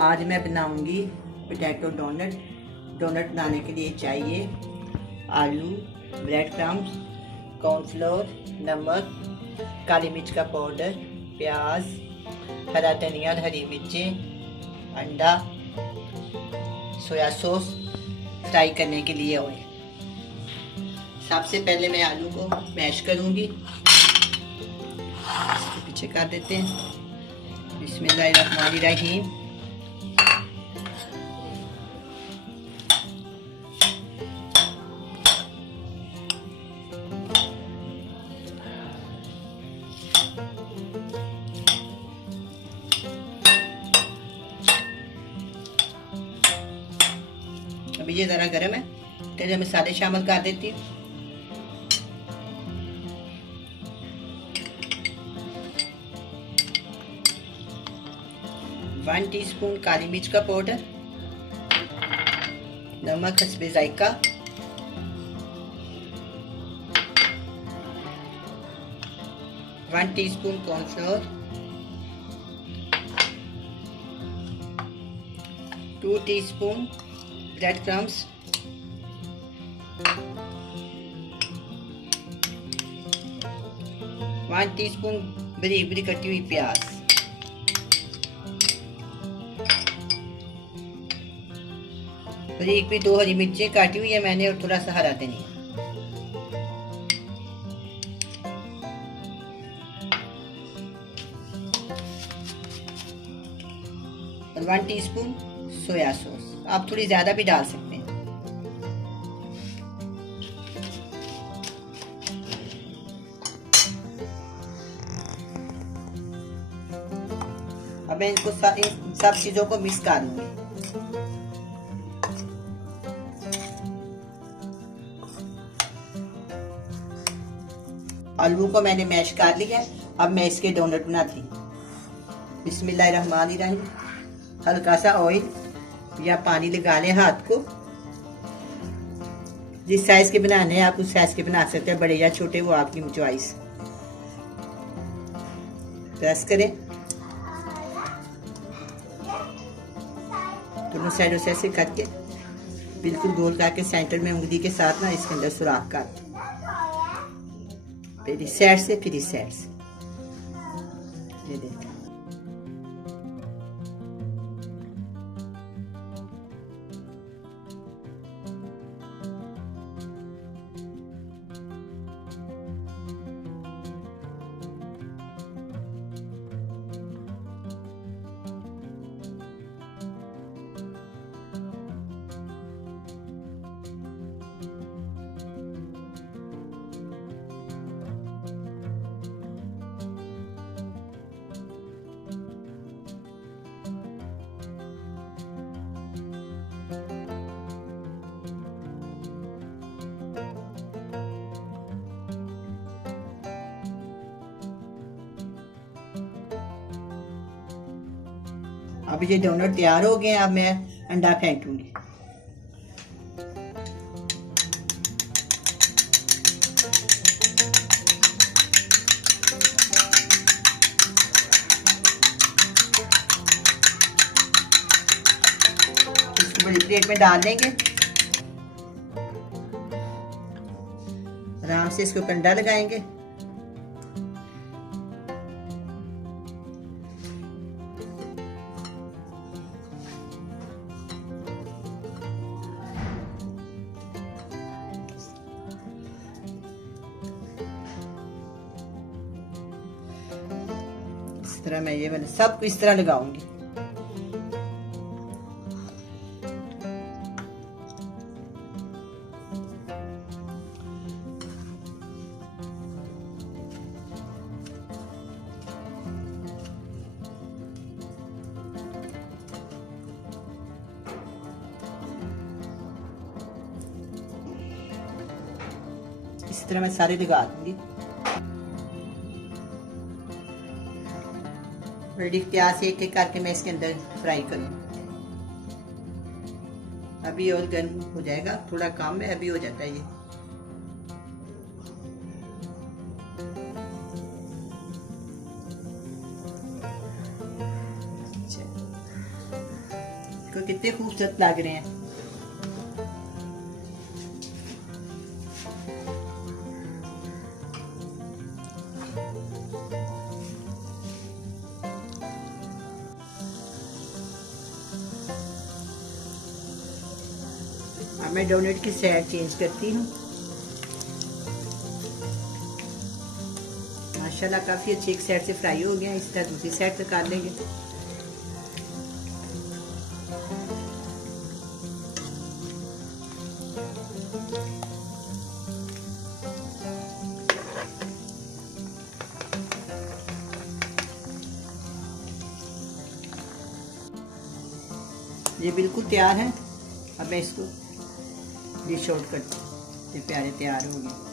आज मैं बनाऊंगी पोटैटो डोनट। डोनट बनाने के लिए चाहिए आलू, ब्रेड क्रम्स, कॉर्नफ्लोर, नमक, काली मिर्च का पाउडर, प्याज, हरा धनिया और हरी मिर्चें, अंडा, सोया सॉस, फ्राई करने के लिए ऑयल। सबसे पहले मैं आलू को मैश करूंगी। इसको पीछे कर देते हैं। बिस्मिल्लाहिर्रहमानिर्रहीम। अभी ये ज़रा गर्म है, तेरे मसाले शामिल कर देती हूँ। वन टीस्पून काली मिर्च का पाउडर, नमक हस्बे जायका, one teaspoon cornflour, 2 teaspoon bread crumbs, 1 teaspoon बारीक बारीक कटी हुई प्याज, बारीक भी 2 हरी मिर्चें काटी हुई है मैंने और थोड़ा सा हरा धनिया। और 1 टीस्पून सोया सॉस। आप थोड़ी ज्यादा भी डाल सकते हैं। अब मैं इनको सब चीजों को मिक्स कर लूंगी। आलू को मैंने मैश कर लिया। अब मैं इसके डोनट बनाती हूँ। बिस्मिल्लाहिर्रहमानिर्रहीम। हल्का सा ऑयल या पानी लगा लें हाथ को। जिस साइज के बनाने हैं आप उस साइज के बना सकते हैं, बड़े या छोटे वो आपकी चॉइस। प्रेस करें, दोनों साइडों से ऐसे करके बिल्कुल गोल करके सेंटर में उंगली के साथ ना इसके अंदर सुराख कर, फिर इस साइड से फिर इस साइड से। ये देखिए, अब ये डोनट तैयार हो गए। अब मैं अंडा फेंटूंगी। इसको बड़ी प्लेट में डाल देंगे। आराम से इसको कंडा लगाएंगे। इस तरह मैं ये सबको इस तरह लगाऊंगी। इस तरह मैं सारे लगा दूंगी। रेडी प्याज से एक एक करके मैं इसके अंदर फ्राई करूँगी। अभी और गर्म हो जाएगा, थोड़ा काम है, अभी हो जाता है ये। देखो कितने खूबसूरत लग रहे हैं। अब मैं डोनट की साइड चेंज करती हूँ। माशाल्लाह काफ़ी अच्छी एक साइड से फ्राई हो गया, इस तरह दूसरी साइड से कर लेंगे। ये बिल्कुल तैयार है। अब मैं इसको डिश आउट करती, ये प्यारे तैयार हो गए।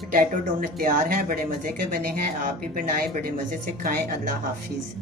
पोटैटो डोनट तैयार हैं, बड़े मज़े के बने हैं। आप भी बनाएं, बड़े मज़े से खाएं। अल्लाह हाफिज़।